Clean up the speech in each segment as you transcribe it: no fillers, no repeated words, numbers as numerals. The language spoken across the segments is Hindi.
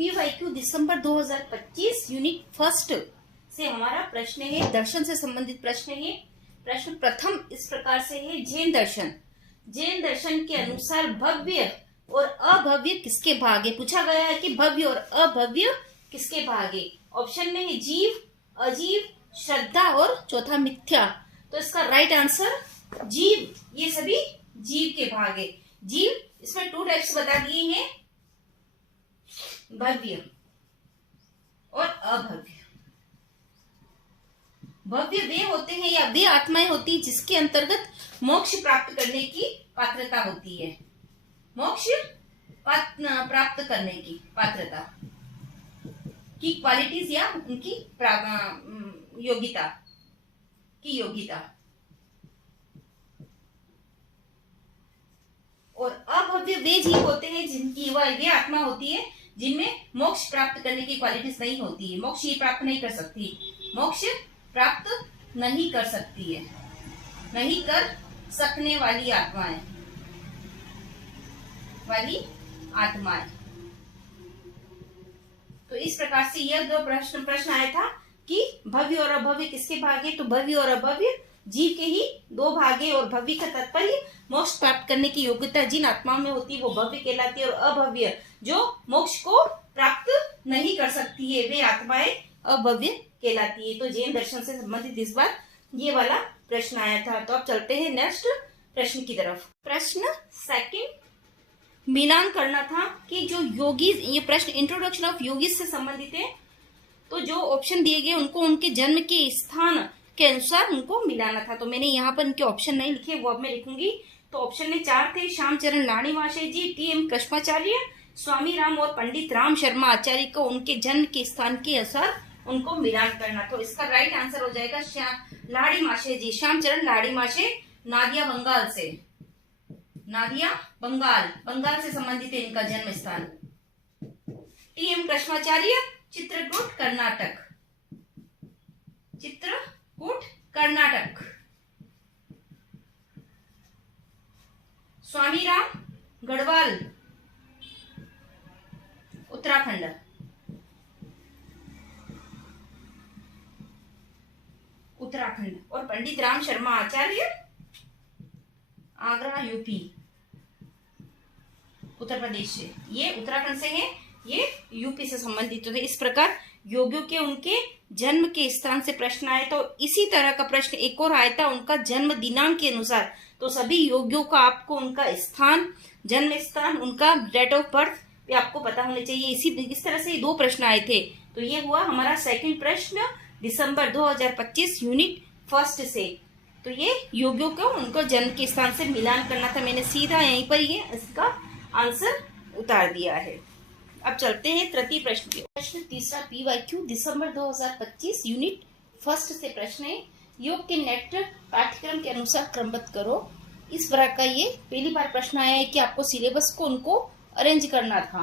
पीवाईक्यू दिसंबर 2025 यूनिट फर्स्ट से हमारा प्रश्न है, दर्शन से संबंधित प्रश्न है। प्रश्न प्रथम इस प्रकार से है, जैन दर्शन के अनुसार भव्य और अभव्य किसके भाग है। पूछा गया है कि भव्य और अभव्य किसके भाग है। ऑप्शन में है जीव, अजीव, श्रद्धा और चौथा मिथ्या। तो इसका राइट आंसर जीव, ये सभी जीव के भाग है। जीव, इसमें 2 टाइप्स बता दिए हैं, भव्य और अभव्य। भव्य वे होते हैं या वे आत्माएं होती हैं जिसके अंतर्गत मोक्ष प्राप्त करने की पात्रता होती है। मोक्ष प्राप्त करने की पात्रता की क्वालिटीज या उनकी योग्यता और अभव्य वे जीव होते हैं जिनकी वे आत्मा होती है जिनमें मोक्ष प्राप्त करने की क्वालिटीज नहीं होती है। मोक्ष ये प्राप्त नहीं कर सकती, मोक्ष प्राप्त नहीं कर सकती है, नहीं कर सकने वाली आत्माएं। तो इस प्रकार से यह 2 प्रश्न आया था कि भव्य और अभव्य किसके भाग है। तो भव्य और अभव्य जीव के ही 2 भाग है और भव्य का तात्पर्य मोक्ष प्राप्त करने की योग्यता जिन आत्माओं में होती है वो भव्य कहलाती है, और अभव्य जो मोक्ष को प्राप्त नहीं कर सकती है वे आत्माएं अभव्य कहलाती है। तो जैन दर्शन से संबंधित इस बार ये वाला प्रश्न आया था। तो अब चलते हैं नेक्स्ट प्रश्न की तरफ। प्रश्न सेकंड, मिलान करना था कि जो योगी, ये प्रश्न इंट्रोडक्शन ऑफ योगीज से संबंधित है। तो जो ऑप्शन दिए गए उनको उनके जन्म के स्थान के अनुसार उनको मिलाना था। तो मैंने यहाँ पर उनके ऑप्शन नहीं लिखे, वो अब मैं लिखूंगी। तो ऑप्शन में 4 थे, श्यामचरण लाड़ीवासे जी, टी.एम. कृष्णाचार्य, स्वामी राम और पंडित राम शर्मा आचार्य को उनके जन्म के स्थान के अनुसार उनको मिलान करना। तो इसका राइट आंसर हो जाएगा लाड़ीवासे जी, श्यामचरण लाड़ीवासे, नादिया बंगाल से संबंधित है इनका जन्म स्थान। टी.एम. कृष्णाचार्य, चित्रकूट कर्नाटक। स्वामी राम गढ़वाल, उत्तराखंड। और पंडित राम शर्मा आचार्य, आगरा यूपी, उत्तर प्रदेश से। ये उत्तराखंड से है, ये यूपी से संबंधित है। इस प्रकार योगियों के उनके जन्म के स्थान से प्रश्न आए। तो इसी तरह का प्रश्न एक और आया था उनका जन्म दिनांक के अनुसार। तो सभी योगियों का आपको उनका स्थान, जन्म स्थान, उनका डेट ऑफ बर्थ भी आपको पता होने चाहिए। इस तरह से 2 प्रश्न आए थे। तो ये हुआ हमारा सेकंड प्रश्न दिसंबर 2025 यूनिट फर्स्ट से। तो ये योगियों को उनको जन्म के स्थान से मिलान करना था। मैंने सीधा यहीं पर ये इसका आंसर उतार दिया है। अब चलते हैं तृतीय प्रश्न के। प्रश्न तीसरा पीवाईक्यू दिसंबर 2025 यूनिट फर्स्ट से प्रश्न है, योग के नेट पाठ्यक्रम के अनुसार क्रमबद्ध करो। इस प्रकार का ये पहली बार प्रश्न आया है कि आपको सिलेबस को उनको अरेंज करना था।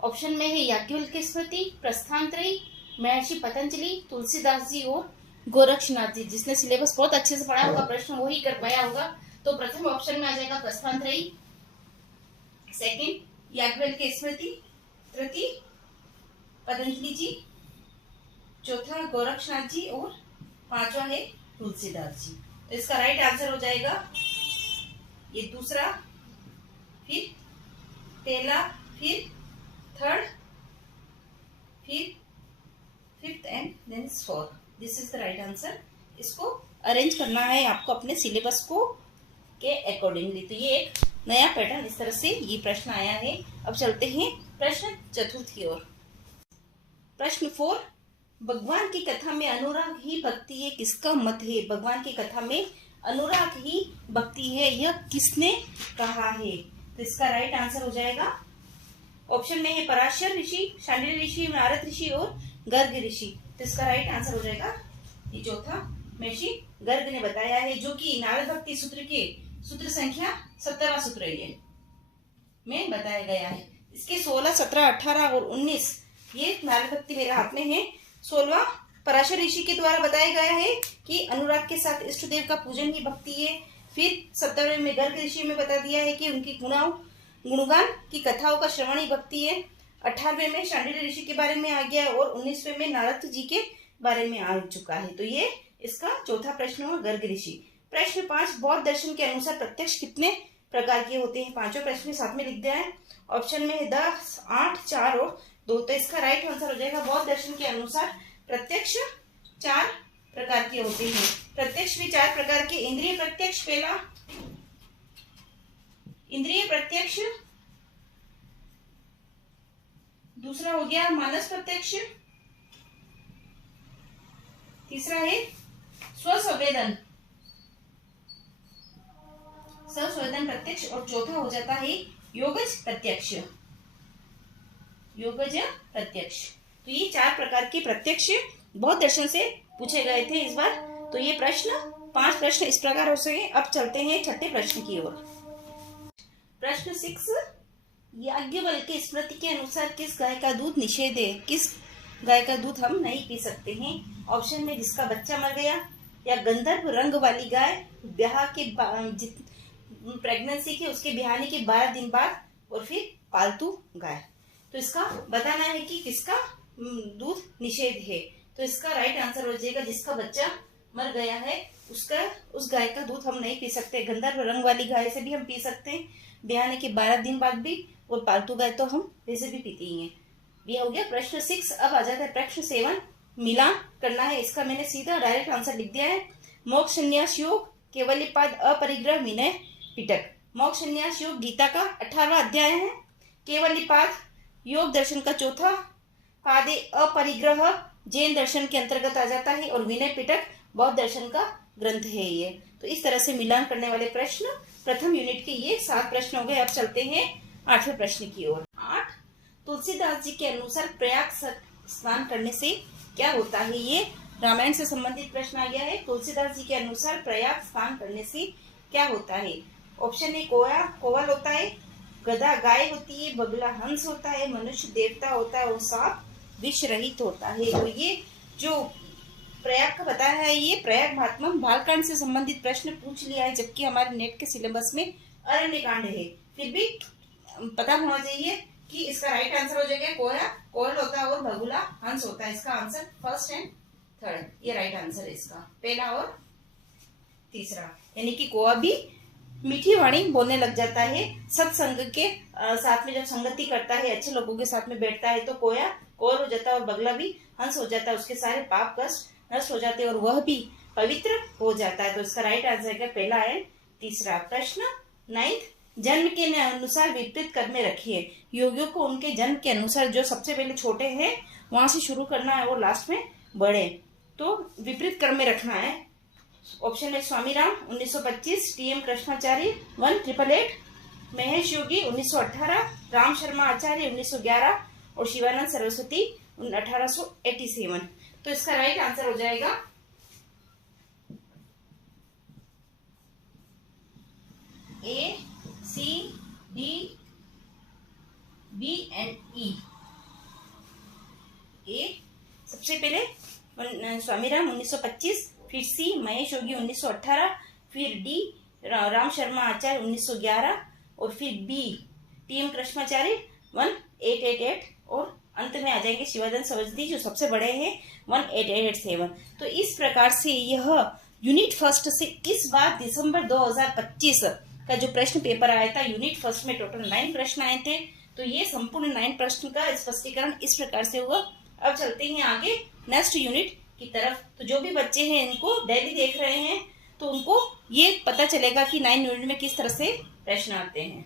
ऑप्शन में है याज्ञवल्क्य स्मृति, प्रस्थानत्रयी, महर्षि पतंजलि, तुलसीदास जी और गोरक्षनाथ जी। जिसने सिलेबस बहुत अच्छे से पढ़ा होगा प्रश्न वही कर पाया होगा। तो प्रथम ऑप्शन में आ जाएगा प्रस्थानत्रयी, सेकंड याज्ञवल्क्य स्मृति, तृतीय पतंजलि जी, चौथा गोरक्षनाथ जी और 5वां है तुलसीदास जी। तो इसका राइट आंसर हो जाएगा ये दूसरा, फिर पहला, फिर थर्ड, फिर fifth and then 4th। This is the right answer. इसको अरेंज करना है आपको अपने सिलेबस को के अकॉर्डिंगली। तो ये एक नया पैटर्न इस तरह से ये प्रश्न आया है। अब चलते हैं प्रश्न चतुर्थ की ओर। प्रश्न 4, भगवान की कथा में अनुराग ही भक्ति है, किसका मत है। भगवान की कथा में अनुराग ही भक्ति है, यह किसने कहा है। तो इसका राइट आंसर हो जाएगा, ऑप्शन में है पराशर ऋषि, शांडिल्य ऋषि, नारद ऋषि और गर्ग ऋषि। तो इसका राइट आंसर हो जाएगा ये चौथा, महर्षि गर्ग ने बताया है, जो कि नारद भक्ति सूत्र के सूत्र संख्या 17वां सूत्र है में बताया गया है। इसके 16, 17, 18 और 19 ये नारद भक्ति मेरे हाथ में है। 16वां पराशर ऋषि के द्वारा बताया गया है कि अनुराग के साथ इष्ट देव का पूजन ही भक्ति है। फिर 17वें में गर्ग ऋषि में बता दिया है कि उनकी गुणगान की कथाओं का श्रवण ही भक्ति है। 18वें में शांडिल्य ऋषि के बारे में आ गया और 19वें में नारद जी के बारे में आ चुका है। तो ये इसका चौथा प्रश्न हुआ, गर्ग ऋषि। प्रश्न 5, बौद्ध दर्शन के अनुसार प्रत्यक्ष कितने प्रकार के होते हैं? पांचों प्रश्न साथ में लिख दिया है। ऑप्शन में है 10, 8, 4 और 2। तो इसका राइट आंसर हो जाएगा बौद्ध दर्शन के अनुसार प्रत्यक्ष 4 प्रकार के होते हैं। प्रत्यक्ष भी 4 प्रकार के। इंद्रिय प्रत्यक्ष पहला, इंद्रिय प्रत्यक्ष। दूसरा हो गया मानस प्रत्यक्ष। तीसरा है स्वसंवेदन, स्वसंवेदन प्रत्यक्ष। और चौथा हो जाता है योगज प्रत्यक्ष, योगज प्रत्यक्ष। तो ये 4 प्रकार के प्रत्यक्ष बौद्ध दर्शन से पूछे गए थे इस बार। तो ये प्रश्न 5 प्रश्न इस प्रकार हो सके। अब चलते हैं छठे प्रश्न की ओर। प्रश्न 6, याज्ञवल्क्य की स्मृति के अनुसार किस गाय का दूध निषेध है? किस गाय का दूध हम नहीं पी सकते हैं? ऑप्शन में जिसका बच्चा मर गया, या गंधर्व रंग वाली गाय, ब्याह के प्रेगनेंसी के उसके ब्याहने के 12 दिन बाद, और फिर पालतू गाय। तो इसका बताना है कि किसका दूध निषेध है। तो इसका राइट आंसर हो जाएगा जिसका बच्चा मर गया है उस गाय का दूध हम नहीं पी सकते। गंधर्व रंग वाली गाय से भी हम पी सकते हैं, ब्याहने के 12 दिन बाद भी, और पालतू गाय तो हम वैसे भी पीते ही हैं। ये हो गया प्रश्न 6। अब आ जाता है प्रश्न 7, मिलान करना है। इसका मैंने सीधा डायरेक्ट आंसर लिख दिया है। मोक्ष संन्यास योग, केवल्यपाद अपरिग्रह, विनय पिटक। मोक्ष संन्यास योग गीता का 18वां अध्याय है। केवल्यपाद योग दर्शन का चौथा पाद, अपरिग्रह जैन दर्शन के अंतर्गत आ जाता है, और विनय पिटक बौद्ध दर्शन का ग्रंथ है ये। तो इस तरह से मिलान करने वाले प्रश्न प्रथम यूनिट के ये 7 प्रश्न हो गए। अब चलते हैं 8वें प्रश्न की ओर। 8, तुलसीदास जी के अनुसार प्रयाग स्नान करने से क्या होता है? ये रामायण से संबंधित प्रश्न आ गया है। तुलसीदास जी के अनुसार प्रयाग स्नान करने से क्या होता है? ऑप्शन ए कोया कोवल होता है, गधा गाय होती है, बगला हंस होता है, मनुष्य देवता होता है, और सांप विष रहित होता है। तो ये जो प्रयाग का बताया है, ये प्रयाग महात्मा बालकांड से संबंधित प्रश्न पूछ लिया है, जबकि हमारे नेट के सिलेबस में अरण्य कांड है। फिर भी पता होना चाहिए कि इसका राइट आंसर हो जाएगा कोया कोयल होता है और बगुला हंस होता है। इसका आंसर फर्स्ट एंड थर्ड, ये राइट आंसर है इसका, पहला और तीसरा। यानी कि कोआ भी मीठी वाणी बोलने लग जाता है सत्संग के साथ में, जब संगति करता है, अच्छे लोगों के साथ में बैठता है, तो कोया कोयल हो जाता है और बगला भी हंस हो जाता है। उसके सारे पाप कष्ट नष्ट हो जाते हैं और वह भी पवित्र हो जाता है। तो इसका राइट आंसर है पहला एंड तीसरा। प्रश्न 9, जन्म के अनुसार विपरीत क्रम में रखिए। योगियों को उनके जन्म के अनुसार जो सबसे पहले छोटे हैं वहां से शुरू करना है और लास्ट में बड़े, तो विपरीत क्रम में रखना है। ऑप्शन है स्वामीराम 1925, टीएम कृष्णाचार्य 1888, महेश योगी 1918, राम शर्मा आचार्य 1911 और शिवानंद सरस्वती 1887। तो इसका राइट आंसर हो जाएगा ए, सी, डी, बी एंड ई। ए सबसे पहले स्वामीराम 1925, फिर सी महेश योगी 1918, फिर डी राम शर्मा आचार्य 1911 और फिर बी टीएम कृष्णाचार्य 1888 और अंत में आ जाएंगे शिवानंद सरस्वती जो सबसे बड़े हैं 1887। तो इस प्रकार से यह यूनिट फर्स्ट से इस बार दिसंबर 2025 का जो प्रश्न पेपर आया था, यूनिट फर्स्ट में टोटल 9 प्रश्न आए थे। तो ये संपूर्ण 9 प्रश्न का स्पष्टीकरण इस प्रकार से हुआ। अब चलते हैं आगे नेक्स्ट यूनिट की तरफ। तो जो भी बच्चे हैं इनको डेली देख रहे हैं तो उनको ये पता चलेगा कि 9 यूनिट में किस तरह से प्रश्न आते हैं।